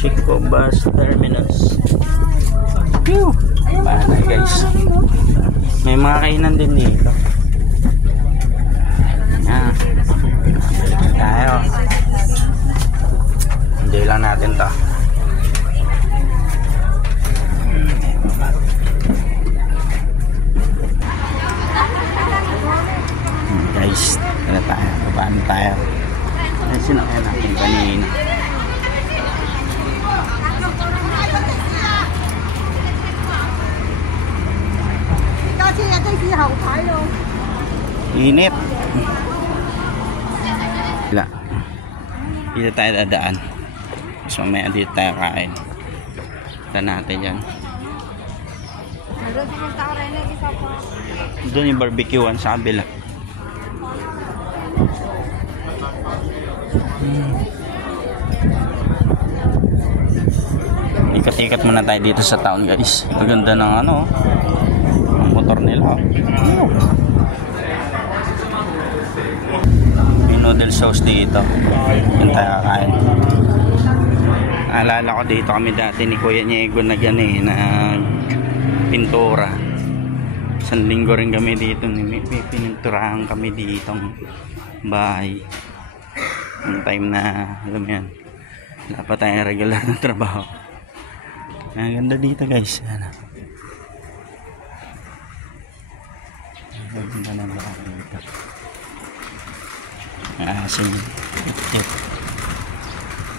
Chico Bus Terminus. Phew! Paano guys? May mga kainan din dito. Yan. Balik tayo. Enjoy lang natin to. Guys, tala tayo. Paano tayo? Ay, sinakyan natin kanina. Init. Wala. Dito tayo dadaan. Mas mamaya dito tayo kain. Ito natin yan. Doon yung barbecuean sa kabila. Ikat-ikat muna tayo dito sa town guys. Maganda ng ano, ang motor nila. May noodle sauce dito. Yung tayo kakain. Alala ko dito kami dati ni Kuya Niego na gani na pintura. Isang linggo rin kami dito. May pininturahan kami dito bahay. Yung time na alam yan, wala pa tayong regular na trabaho. Ang ganda dito guys. Ang ganda na ba dito. Asin.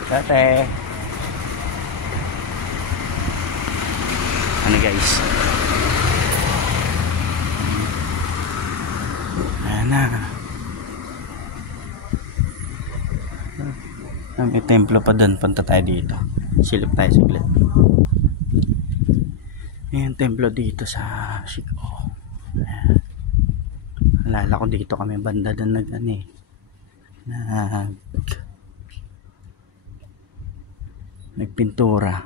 Tate. Ano guys? Ayan na. May templo pa doon. Punta tayo dito. Silip tayo siglit. Ayan, templo dito sa Chico. Alala ko dito kami banda doon nagpintura.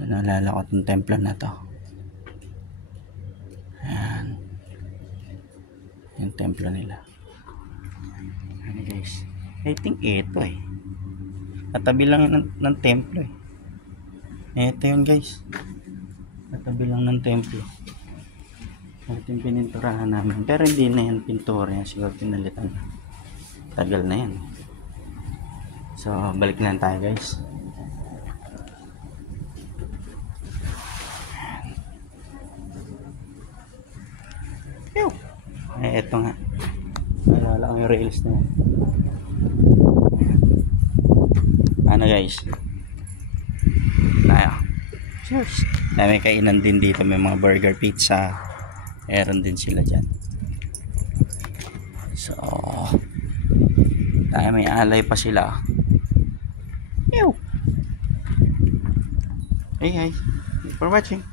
Alala ko itong templo na to. Ayan. Yung templo nila. Ano guys? I think ito eh. Katabi lang ng templo eh. Ito yun guys. Katabi lang ng templo. Ito yung pininturahan namin. Pero hindi na yan pintura yan. Siguro pinalitan na. Tagal na yan. So balik lang tayo guys. Ito nga. Alala ko yung rails na yan. Ano guys, tayo. Cheers. May kainan din dito, may mga burger, pizza, meron din sila dyan. So tayo, may alay pa sila. Ew. Hey, for watching.